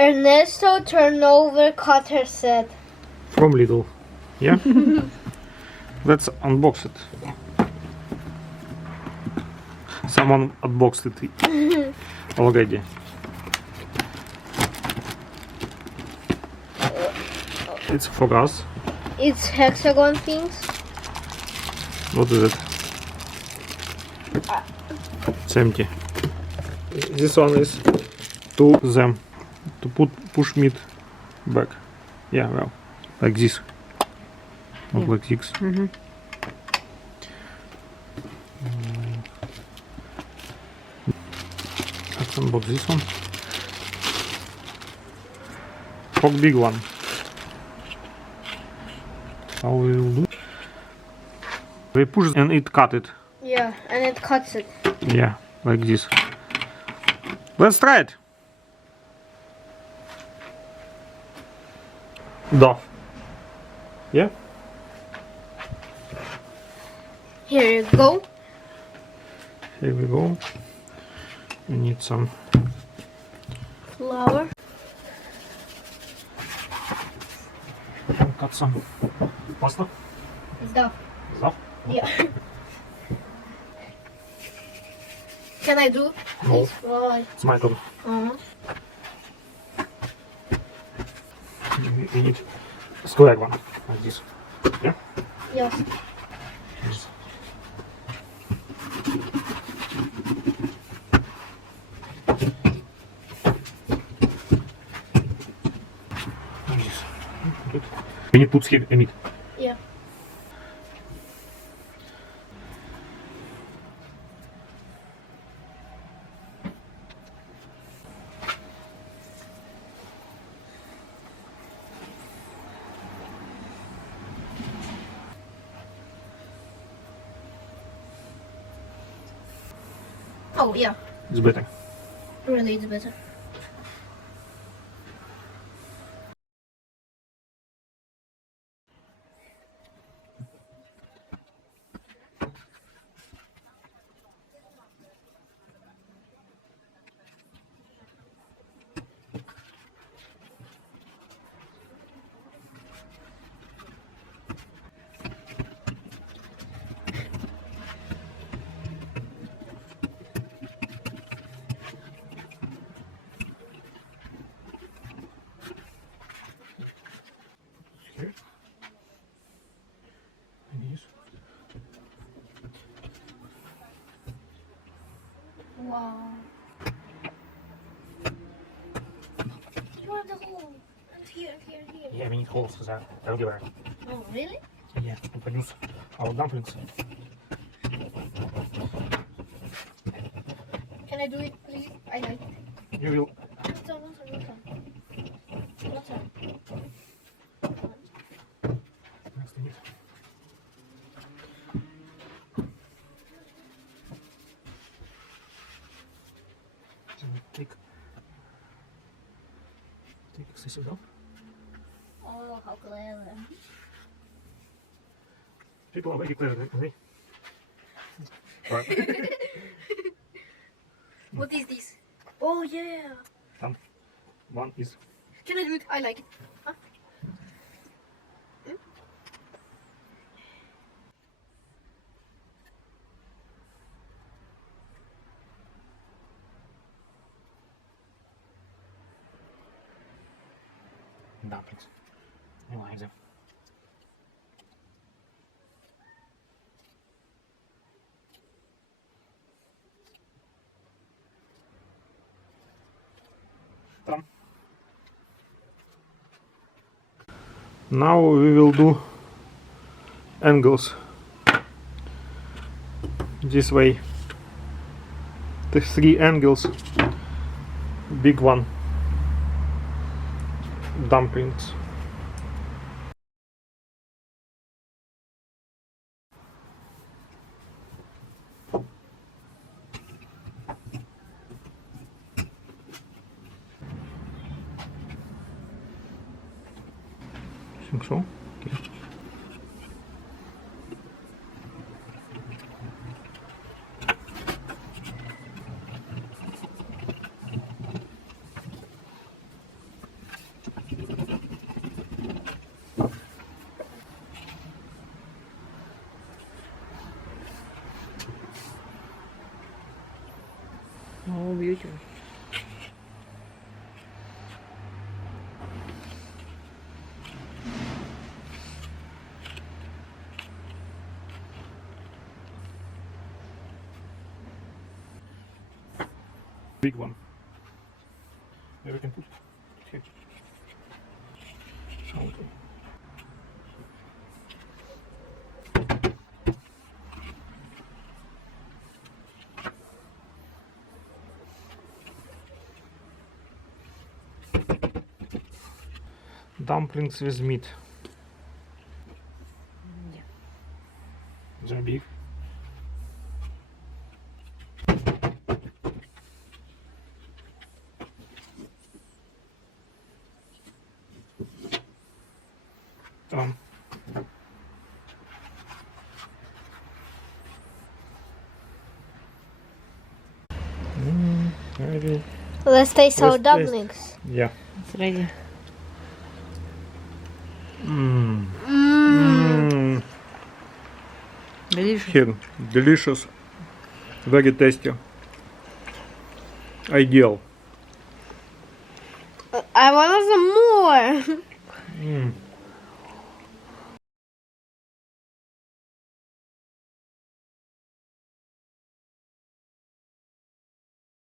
ERNESTO Turnover Cutter Set. From Lidl. Yeah? Let's unbox it. Someone unboxed it already. It's for us. It's hexagon things. What is it? It's empty. This one is to them to push meat back. Yeah, well, like this. Not like this. Let's unbox this one. For big one. How we will do? We push and it cut it. Yeah, and it cuts it. Yeah, like this. Let's try it. Duff. Yeah? Here you go. Here we go. We need some Flour. cut some pasta. Stuff. Stuff. Yeah. Can I do No. this? Right. It's my turn. Uh-huh. We need square one, like this. Yeah? Yes. Yes. Like this. Good. We need to put here meat. Yeah. Oh yeah, It's better. really it's better. Here. Like this. Wow. You have the hole. And here, here, here. Yeah, we need holes everywhere. Oh, really? Yeah, to produce our dumplings. Can I do it, please? I like it. You will. Not so, not so, not so. Not so. Next we need. Take excessive off. Oh, how clever. People are very clever, okay? Right. What is this? Oh, yeah. One is Can I do it? I like it. Huh? dumplings. I like them. Now we will do angles this way. The 3 angles, big one, dumplings. I think so. Okay. Oh, beautiful. Big one. Yeah, we can put it here. Okay. Dumplings with meat. Yeah. They're big. Done. Ready? Let's taste our Let's taste. dumplings. Yeah. It's ready. Delicious. Here, delicious, very tasty, ideal. I want some more.